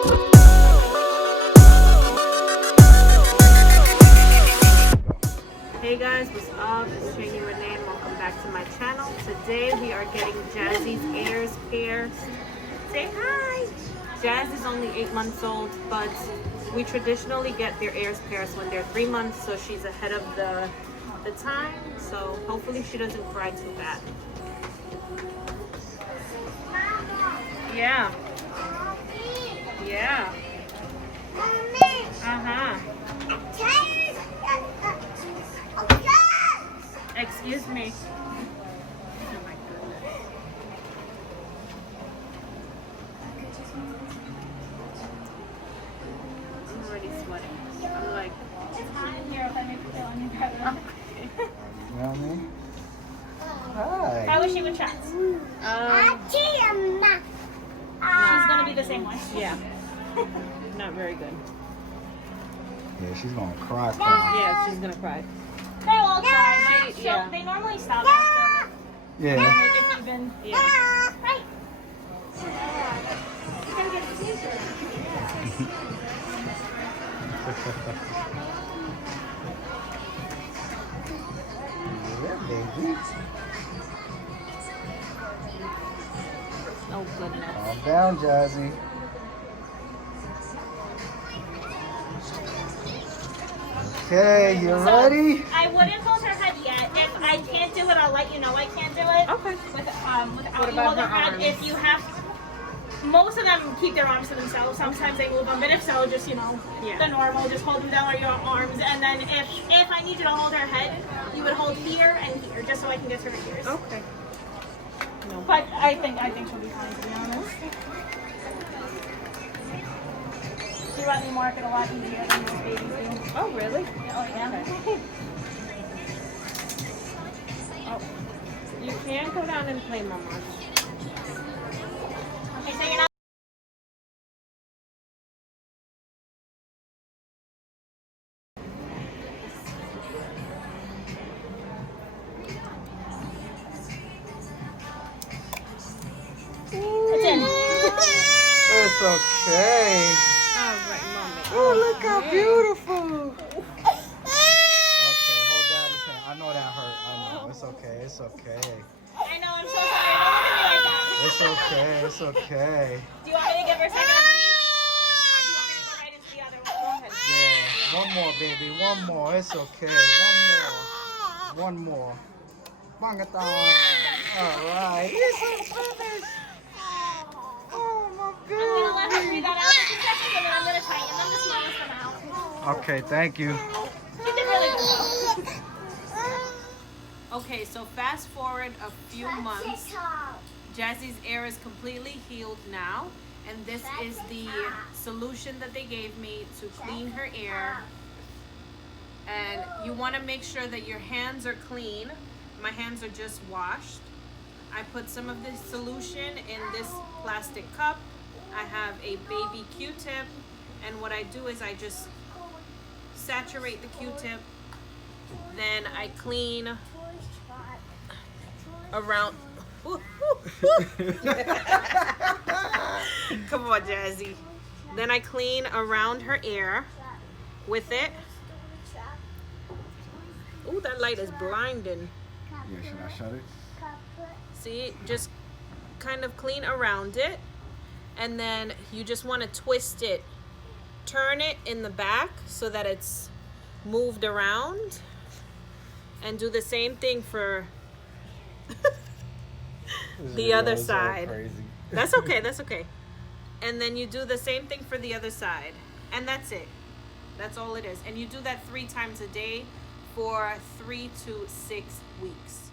Hey guys, what's up? It's Shaniiee, Renee, and welcome back to my channel. Today we are getting Jazzy's ears pierced. Say hi! Jazz is only 8 months old, but we traditionally get their ears pierced when they're 3 months, so she's ahead of the time. So hopefully she doesn't cry too bad. Yeah. Yeah. Uh-huh. Excuse me. Oh my goodness. I'm already sweating. I'm like, it's hot in here. Let me put it on your brother. You know what I mean? Hi. How was she with shots? She's gonna be the same way. yeah. Not very good. Yeah, she's gonna cry. Yeah, she's gonna cry. They all cry. But Yeah. they normally stop after. Yeah. Like if you've been. Yeah. Right. You gotta get the t-shirt. Yeah, baby. Oh goodness. Calm down, Jazzy. Okay, you ready? I wouldn't hold her head yet. If I can't do it, I'll let you know I can't do it. Okay. Without What you about holding her her head. arms? If you have, most of them keep their arms to themselves. Sometimes they move them, but if so, just Yeah. the normal, just hold them down on your arms. And then if I need you to hold her head, you would hold here and here, just so I can get to her ears. Okay. No. But I think she'll be fine, to be honest. She let me mark it a lot easier than most babies do. Oh really? Oh yeah. Oh. You can go down and play, Mama. Okay, so you're not. It's in. It's okay. All right, Mommy. Oh, look how beautiful. Okay, hold down the pen. I know that hurt. I know. It's okay. It's okay. I know, I'm so sorry. Don't look at me like that. It's okay. It's okay. Do you want me to give her a second to breathe? Or do you want me to go right into the other one? Go ahead. Yeah. One more, baby. One more. It's okay. One more. Mangathon. All right. It's so finished. Oh, my I'm going to let her baby. breathe that out for 2 seconds, and then I'm going to tighten them to smallest them out. Okay, thank you. She did really good though. Okay, so fast forward a few months. Jazzy's ear is completely healed now, and this is the solution that they gave me to clean her ear. And you want to make sure that your hands are clean. My hands are just washed. I put some of this solution in this plastic cup. I have a baby Q-tip, and what I do is I just saturate the Q-tip, then I clean around. Come on, Jazzy. Then I clean around her ear with it. Ooh, that light is blinding. Yeah, should I shut it? See, just kind of clean around it, and then you just want to twist it, turn it in the back so that it's moved around, and do the same thing for the other side. Crazy. That's okay, that's okay. And then you do the same thing for the other side, and that's it. That's all it is. And you do that 3 times a day for 3 to 6 weeks.